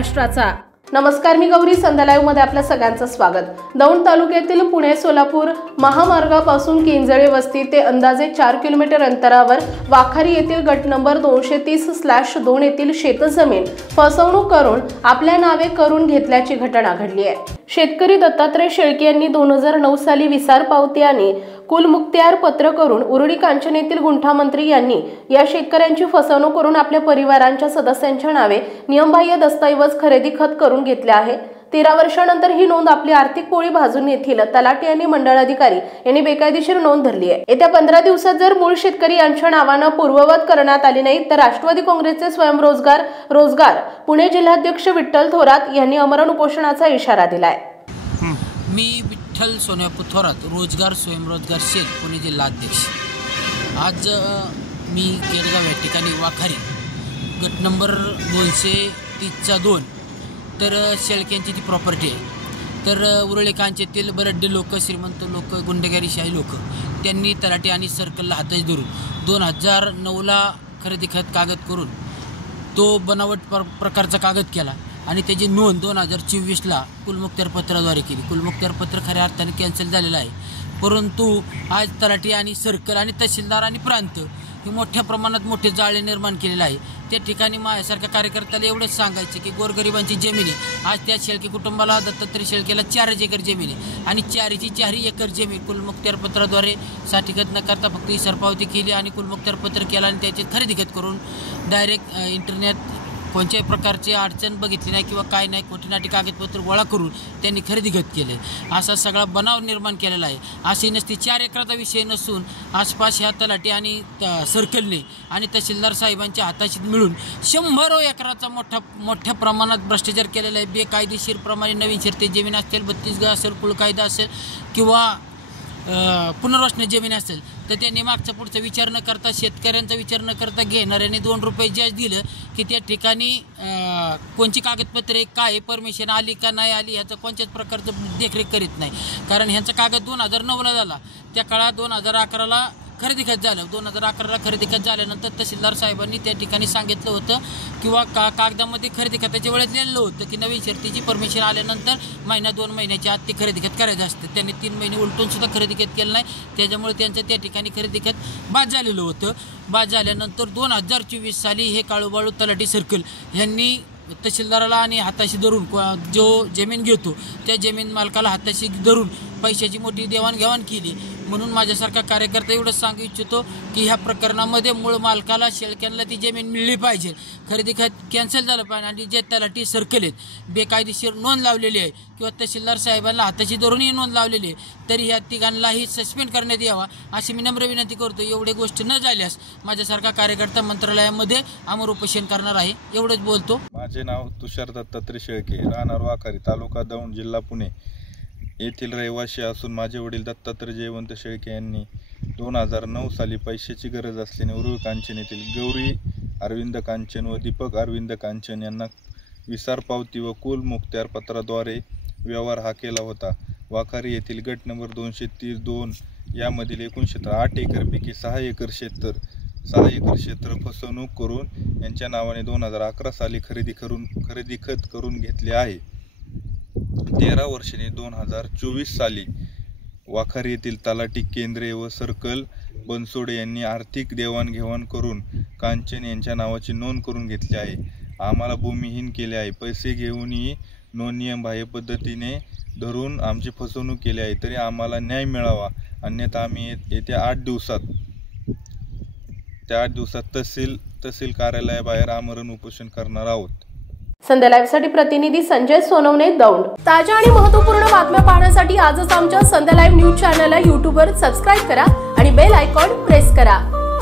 महाराष्ट्राचा। नमस्कार, मी गौरी। संध्या लाईव्ह मध्ये आपल्या सगळ्यांचं स्वागत। दौंड तालुक्यातील पुणे सोलापूर महामार्गापासून किंजळे वस्ती ते अंदाजे 4 किलोमीटर अंतरावर वाखारी येथील गट नंबर 230/2 येथील शेतजमीन फसवणूक करून आपल्या नावे करून घेतल्याची घटना घडली आहे। शेतकरी दत्तात्रय शेळके यांनी 2009 साली विसार पावती आणि कुलमुक्त्यार पत्र करून उरुळी कांचन येथील गुंठा मंत्री यांनी या शेतकऱ्यांची फसवणूक करून आपल्या परिवारांच्या सदस्यांच्या नावे नियमबाह्य दस्तऐवज खरेदी खत करून घेतले आहे। 13 वर्षांनंतर ही नोंद आपली आर्थिक पोळी भाजून येथील तलाठी आणि मंडळ अधिकारी यांनी बेकायदेशीर नोंद धरली आहे। येत्या 15 दिवसात जर मूळ शेतकरी यांच्या नावाने पूर्ववत करण्यात आले नाही तर राष्ट्रवादी काँग्रेसचे स्वयंरोजगार पुणे जिल्हाध्यक्ष विठ्ठल थोरात यांनी आमरण उपोषणाचा इशारा दिलाय। मी विठ्ठल सोन्यापू थोरात, रोजगार स्वयंरोजगार सेल पुणे जिल्हाध्यक्ष। आज मी केरगाव या ठिकाणी वाखारी गट नंबर 230/2 तर शेळक्यांची ती प्रॉपर्टी आहे। तर उरुळी कांचेतील बरेचसे लोक, श्रीमंत लोक, गुंडगिरीशाही लोक त्यांनी तलाठी आणि सर्कलला हाताशी धरून 2009ला खरेदी खत कागद करून तो बनावट प्रकारचा कागद केला आणि त्याची नोंद 2024ला कुलमुक्त्यार पत्राद्वारे केली। कुलमुक्त्यार पत्र खऱ्या अर्थाने कॅन्सल झालेलं आहे, परंतु आज तलाठी आणि सर्कल आणि तहसीलदार आणि प्रांत हे मोठ्या प्रमाणात मोठे जाळे निर्माण केलेले आहे। त्या ठिकाणी माझ्यासारख्या कार्यकर्त्याला एवढंच सांगायचे की गोरगरिबांची जमीन आहे। आज त्या शेळके कुटुंबाला, दत्तात्रय शेळकेला 4 एकर जमीन आहे आणि 4 एकर जमीन कुलमुक्त्यार पत्राद्वारे साठी खत न करता फक्त ही सरपावती केली आणि कुलमुक्त्यार पत्र केला आणि त्याची खरेदी खत करून डायरेक्ट इंटरनेट कोणत्याही प्रकारची अडचण बघितली नाही किंवा काय नाही, खोटीनाटी कागदपत्र गोळा करून त्यांनी खरेदी खत केले। असा सगळा बनाव निर्माण केलेला आहे। अशी नसती 4 एकराचा विषय नसून आसपास ह्या तलाठी आणि सर्कलने आणि तहसीलदार साहेबांच्या हाताशी मिळून 100 एकराचा मोठ्या प्रमाणात भ्रष्टाचार केलेला आहे। बेकायदेशीरप्रमाणे नवीन शर्ती जमीन असेल, 32 असेल, कुलकायदा असेल किंवा पुनर्वसनी जमीन असेल तर त्यांनी मागचा पुढचा विचार न करता, शेतकऱ्यांचा विचार न करता घेणाऱ्याने 2 रुपये जास्त दिलं की त्या ठिकाणी कोणची कागदपत्रे, काय परमिशन आली का नाही आली ह्याचं कोणत्याच प्रकारचं देखरेख करीत नाही। कारण ह्यांचा कागद 2009ला झाला, त्या काळात 2011ला खरेदी खत झालं। 2011ला खरेदी खत झाल्यानंतर तहसीलदार साहेबांनी त्या ठिकाणी सांगितलं होतं किंवा कागदामध्ये खरेदी खताच्या वेळेस लिहिलं होतं की नवीन शर्तीची परमिशन आल्यानंतर 1-2 महिन्याच्या आत ती खरेदी खत करायचं असतं। त्यांनी 3 महिने उलटून सुद्धा खरेदी खत केलं नाही, त्याच्यामुळे त्यांचं त्या ठिकाणी खरेदी खत बाद झालेलं होतं। बाद झाल्यानंतर 2024 साली हे काळूबाळू तलाठी सर्कल यांनी तहसीलदाराला आणि हाताशी धरून जो जमीन घेतो त्या जमीन मालकाला हाताशी धरून पैशाची मोठी देवाणघेवाण केली। म्हणून माझ्यासारखा कार्यकर्ता एवढंच सांगू इच्छितो की ह्या प्रकरणामध्ये मूळ मालकाला, शेळक्यांना ती जमीन मिळली पाहिजे, खरेदी खत कॅन्सल झालं पाहिजे आणि जे तलाठी सर्कल आहेत बेकायदेशीर नोंद लावलेली आहे किंवा तहसीलदार साहेबांना हाताशी धरूनही नोंद लावलेली आहे तरी ह्या तिघांनाही सस्पेंड करण्यात यावा अशी मी नम्र विनंती करतो। एवढे गोष्ट न झाल्यास माझ्यासारखा कार्यकर्ता मंत्रालयामध्ये आमरण उपोषण करणार आहे, एवढंच बोलतो। माझे नाव तुषार दत्तात्रय शेळके, राहणार वाखारी, तालुका दौंड, जिल्हा पुणे येथील रहिवासी असून माझे वडील दत्तात्रय जयवंत शेळके यांनी 2009 साली पैशाची गरज असल्याने उरुळी कांचन येथील गौरी अरविंद कांचन व दीपक अरविंद कांचन यांना विसार पावती व कुलमुक्त्यार पत्राद्वारे व्यवहार हा केला होता। वाखारी येथील गट नंबर 230/2 यामधील एकूण क्षेत्र 8 एकरपैकी 6 एकर क्षेत्र फसवणूक करून यांच्या नावाने 2011 साली खरेदी खत करून घेतले आहे। 13 वर्षांनी 2024 साली वाखारी येथील तलाठी, केंद्रे व सर्कल बनसोडे यांनी आर्थिक देवाणघेवाण करून कांचन यांच्या नावाची नोंद करून घेतली आहे। आम्हाला भूमिहीन केले आहे। पैसे घेऊनही नोंद नियमबाह्य पद्धतीने धरून आमची फसवणूक केली आहे, तरी आम्हाला न्याय मिळावा, अन्यथा आम्ही येत्या 8 दिवसात तहसील कार्यालयाबाहेर आमरण उपोषण करणार आहोत। संध्या लाईव्ह साठी प्रतिनिधी संजय सोनवणे, दौंड। ताज्या आणि महत्त्वपूर्ण बातम्या पाहण्यासाठी आजच आमच्या संध्या लाईव्ह न्यूज चॅनलला YouTube वर सबस्क्राईब करा आणि बेल आयकॉन प्रेस करा।